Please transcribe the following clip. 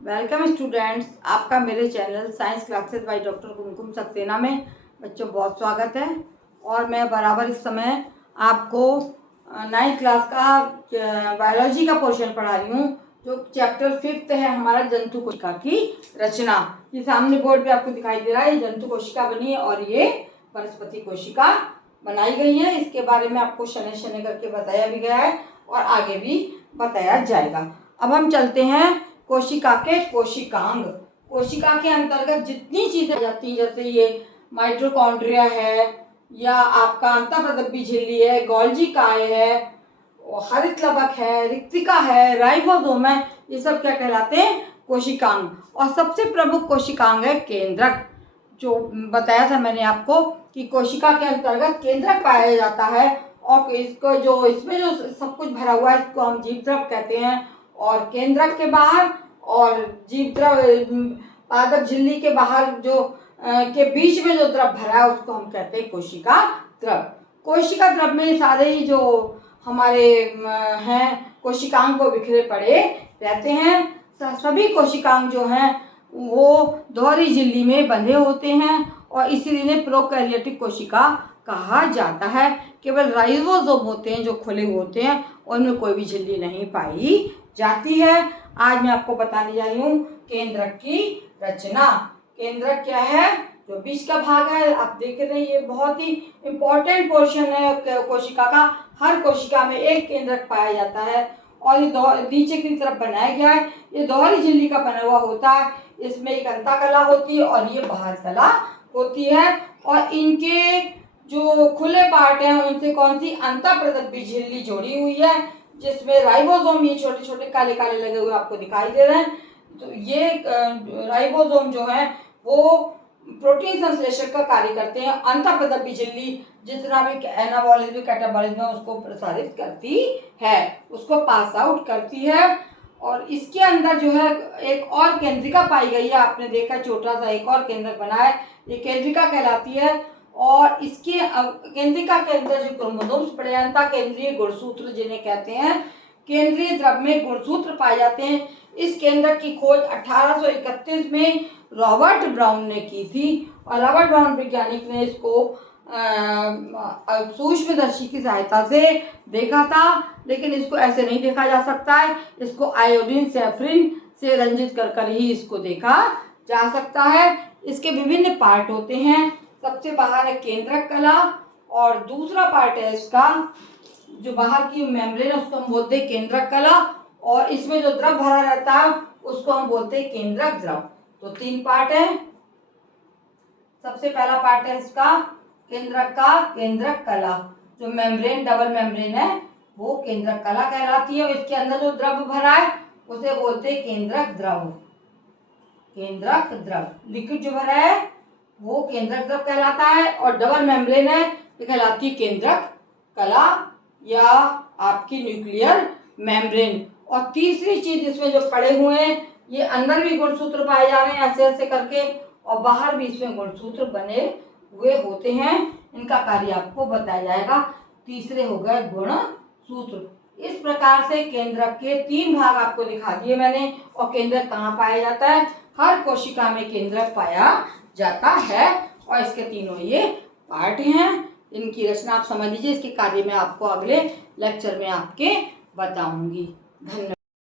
Welcome students, आपका मेरे channel science classes by doctor Kumkum Saxena में बच्चों बहुत स्वागत है। और मैं बराबर इस समय आपको 9th क्लास का बायोलॉजी का पोर्शन पढ़ा रही हूँ, जो चैप्टर 5 है हमारा जंतु कोशिका की रचना। ये सामने बोर्ड पे आपको दिखाई दे रहा है, ये जंतु कोशिका बनी है और ये वनस्पति कोशिका बनाई गई है। इसके बारे में आपको शनै शनै करके बताया भी गया है और आगे भी बताया जाएगा। अब हम चलते हैं कोशिका के कोशिकांग। कोशिका के अंतर्गत जितनी चीजें आ जाती हैं, जैसे ये माइटोकॉन्ड्रिया है या आपका अंतःप्रदब्बी झिल्ली है, गोल्जी काय है, हरित लवक है, रिक्तिका है, राइबोसोम है, ये सब क्या कहलाते हैं? कोशिकांग। और सबसे प्रमुख कोशिकांग है केंद्रक। जो बताया था मैंने आपको कि कोशिका के अंतर्गत केंद्रक पाया जाता है और इसको जो इसमें जो सब कुछ भरा हुआ है इसको हम जीवद्रव कहते हैं। और केंद्रक के बाहर और जीवद्रव पादप झिल्ली के बाहर जो के बीच में जो द्रव भरा है उसको हम कहते हैं कोशिका द्रव। कोशिका द्रव में सारे ही जो हमारे हैं कोशिकांग को बिखरे पड़े रहते हैं। सभी कोशिकांग जो हैं वो दोहरी झिल्ली में बंधे होते हैं और इसीलिए इन्हें प्रोकैरियोटिक कोशिका कहा जाता है। केवल राइबोसोम होते हैं जो खुले होते हैं, उनमें कोई भी झिल्ली नहीं पाई जाती है। आज मैं आपको बताने जा रही हूँ केंद्रक की रचना। केंद्रक क्या है? जो बीच का भाग है, आप देख रहे हैं, ये बहुत ही इम्पोर्टेंट पोर्शन है कोशिका का। हर कोशिका में एक केंद्रक पाया जाता है और ये नीचे की तरफ बनाया गया है। ये दोहरी झिल्ली का बना हुआ होता है। इसमें एक अंतःकला होती है और ये बाहर कला होती है। और इनके जो खुले पार्ट हैं उनसे कौन सी अंतःप्रदब्बी झिल्ली जोड़ी हुई है, जिसमें राइबोसोम ये छोटे छोटे काले काले लगे हुए आपको दिखाई दे रहे हैं। तो ये राइबोसोम जो है वो प्रोटीन संश्लेषक का कार्य करते हैं। अंतःप्रदब्बी झिल्ली जितना भी एनाबॉलिज्म कैटाबॉलिज्म है उसको प्रसारित करती है, उसको पास आउट करती है। और इसके अंदर जो है एक और केंद्रिका पाई गई है। आपने देखा छोटा सा एक और केंद्रक बना है, ये केंद्रिका कहलाती है। और इसके केंद्रिका के अंदर जो क्रोमोसोम्स पड़े हैं, अंतः केंद्रीय गुणसूत्र जिन्हें कहते हैं, केंद्रीय द्रव में गुणसूत्र पाए जाते हैं। इस केंद्रक की खोज 1831 में रॉबर्ट ब्राउन ने की थी और रॉबर्ट ब्राउन वैज्ञानिक ने इसको सूक्ष्मदर्शी की सहायता से देखा था। लेकिन इसको ऐसे नहीं देखा जा सकता है, इसको आयोडीन सैफरिन से रंजित कर कर ही इसको देखा जा सकता है। इसके विभिन्न पार्ट होते हैं। सबसे बाहर है केंद्रक कला और दूसरा पार्ट है इसका जो बाहर की मेम्ब्रेन है उसको हम बोलते हैं केंद्रक कला। और इसमें जो द्रव भरा रहता है उसको हम बोलते हैं केंद्रक द्रव। तो 3 पार्ट है। सबसे पहला पार्ट है इसका केंद्रक का केंद्रक कला। जो मेम्ब्रेन डबल मेम्ब्रेन है वो केंद्रक कला कहलाती है और इसके अंदर जो द्रव भरा है उसे बोलते हैं केंद्रक द्रव। केंद्रक द्रव लिक्विड जो भरा है वो केंद्रक द्रव कहलाता है और डबल मेम्ब्रेन है ये कहलाती है केंद्रक कला या आपकी न्यूक्लियर मेम्ब्रेन। और तीसरी चीज इसमें जो पड़े हुए हैं ये अंदर भी गुणसूत्र पाए जा रहे हैं ऐसे ऐसे करके और बाहर भी इसमें गुणसूत्र बने हुए होते हैं। इनका कार्य आपको बताया जाएगा। तीसरे हो गए गुणसूत्र। इस प्रकार से केंद्रक के 3 भाग आपको दिखा दिए मैंने। और केंद्रक कहाँ पाया जाता है? हर कोशिका में केंद्रक पाया जाता है और इसके तीनों ये पार्ट हैं। इनकी रचना आप समझ लीजिए। इसके कार्य में आपको अगले लेक्चर में आपके बताऊंगी। धन्यवाद।